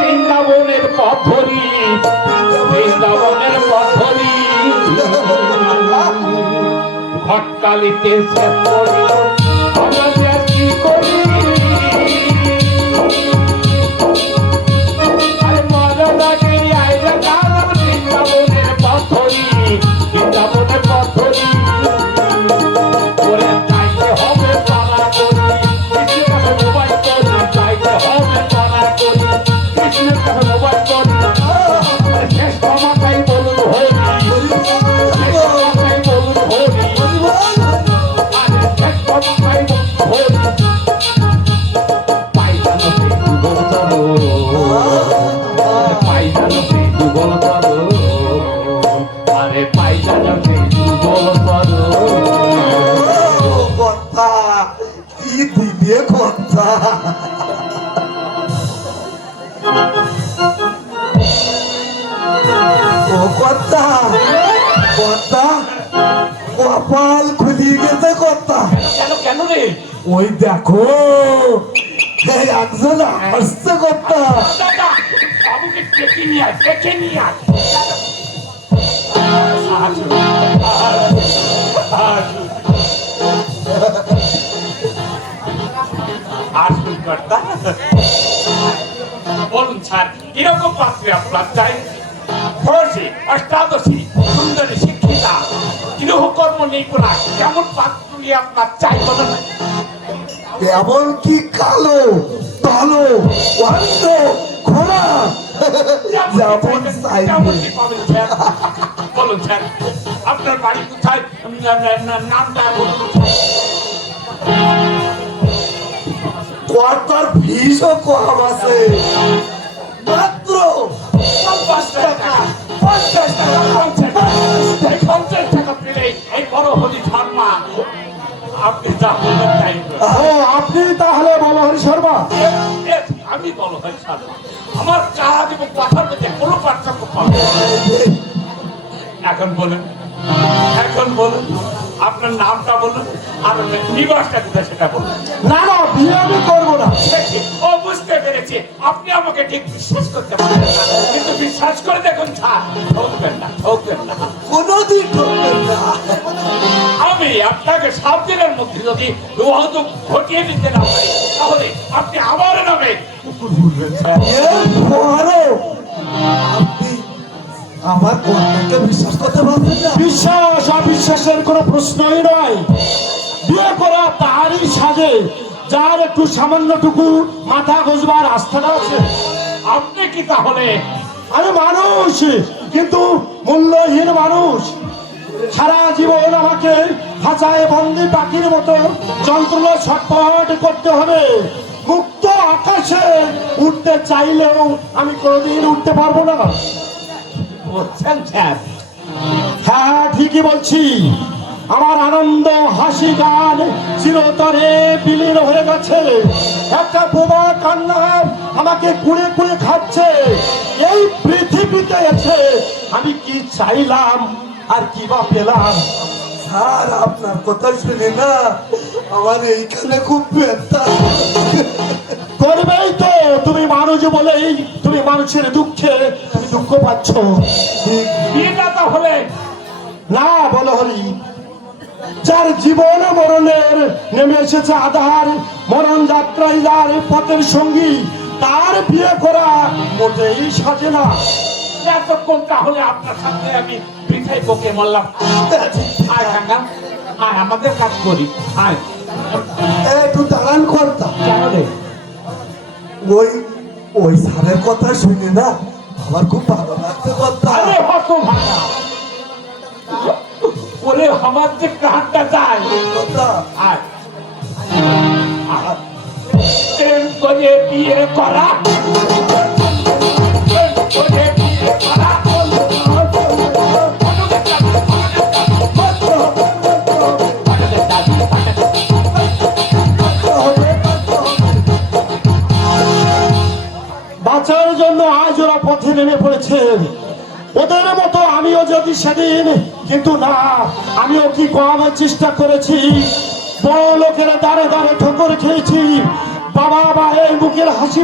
বৃন্দাবনের পথরি, বৃন্দাবনের পথরি ঘটকালিতে সে পড়ল, আমরা কি করি? আরে মজা লাগে আইনা কালার বৃন্দাবনের পথরি, বৃন্দাবনের পথরি করে যাইতে হবে পালা করি, কৃষ্ণের কাছে মোবাইল করি, যাইতে হবে পালা করি, কৃষ্ণের কাছে মোবাইল করি। শেষ ক্ষমাটাই বলুন হরি, শেষ ক্ষমাটাই বলুন হরি, শেষ ক্ষমাটাই বলুন হরি। পাইজানো পেটু বলতারো, পাইজানো পেটু বলতারো, আরে পাইজানো পেটু বলতারো। কথা কি দিবে কথা, ও কথা কথা কপাল খুলি গেছে কথা। কেন কেন রে? ওই দেখো একজন আসছে কথা। দাদা বাবুকে ডেকে নিয়ে আয়, ডেকে নিয়ে আয়। আসুন, আসুন, আসুন কর্তা। বলুন স্যার, কিরকম পাত্রী আপনার চাই? ফরসি, অষ্টাদশী, সুন্দরী, শিক্ষিতা, গৃহকর্ম নিপুণা, কেমন পাত্রী আপনার চাই বলুন? এমন কি কালো কালো অন্ধ ঘোড়া যেমন চাইবে। বলুন স্যার, আপনার বাড়ি কোথায়? নামটা বলুন। কর্তার ফিসও কম আছে, মাত্র 50 টাকা, 50 টাকা, 50 টাকা পেলে এই বড় হলি শর্মা আপনি যা বলবেন তাই বলবেন। আপনি তাহলে বলো হরি শর্মা? আমি বলো হলি শর্মা, আমার কাজ এবং কথার মধ্যে কোনো পার্থক্য পাবে না। এখন বলুন, এখন বলুন আপনার নামটা বলুন আর নিবাসটা কোথায় সেটা বলুন। না না, বিয়ে আমি করবো না। ও বুঝতে পেরেছি, আপনি আমাকে ঠিক বিশ্বাস করতে পারেন না, কিন্তু বিশ্বাস করে দেখুন স্যার, ঠকবেন না, ঠকবেন না, কোনোদিন ঠকবেন না। আমি আপনাকে 7 দিনের মধ্যে যদি বিবাহ ঘটিয়ে দিতে না পারি তাহলে আপনি আমার নামে কুকুর ঘুরবেন স্যার। এরপরও আপনি আমার কর্তাকে বিশ্বাস করতে পারবেন না? বিশ্বাস অবিশ্বাসের কোনো প্রশ্নই নয়। বিয়ে করা তারই সাজে যার একটু সামান্যটুকু মাথা গোজবার আস্থাটা আছে। আপনি কি তাহলে? আমি মানুষ, কিন্তু মূল্যহীন মানুষ। সারা জীবন আমাকে খাঁচায় বন্দি পাখির মতো যন্ত্রণা ছটফট করতে হবে। মুক্ত আকাশে উঠতে চাইলেও আমি কোনোদিন উঠতে পারবো না। বলছেন স্যার? হ্যাঁ, ঠিকই বলছি। আমার আনন্দ হাসি গান চিরতরে বিলীন হয়ে গেছে। একটা বোমা কান্না আমাকে কুড়ে কুড়ে খাচ্ছে। এই পৃথিবীতে এসে আমি কি চাইলাম আর কি বা পেলাম? স্যার, আপনার কথা শুনে না আমার এইখানে খুব ব্যথা করবেই তো, তুমি মানুষ বলেই তুমি মানুষের দুঃখে তুমি দুঃখ পাচ্ছ। বিয়েটা তাহলে না বলো হরি, যার জীবন মরণের নেমে এসেছে আধার, মরণ যাত্রায় যার পথের সঙ্গী, তার বিয়ে করা মোটেই সাজে না। এতক্ষণ তাহলে আপনার সাথে আমি বৃথাই বকে মরলাম। আয় কাকা, আয় আমাদের কাজ করি, আয়। একটু দাঁড়ান কর্তা। কেন রে? ওই ওই স্যারের কথা শুনে না আমার খুব ভালো লাগছে কর্তা। আরে হতভাগা, ওরে আমার যে প্রাণটা যায়। কর্তা, আয়, আয়। প্রেম করে বিয়ে করা, প্রেম করে বিয়ে করা, বাঁচার জন্য আজ ওরা পথে নেমে পড়েছেন। ওদের মতো আমিও যদি সেদিন, কিন্তু না, আমিও কি কম চেষ্টা করেছি। বড় লোকের দ্বারে দ্বারে ঠোকর খেয়েছি, বাবা মায়ের মুখের হাসি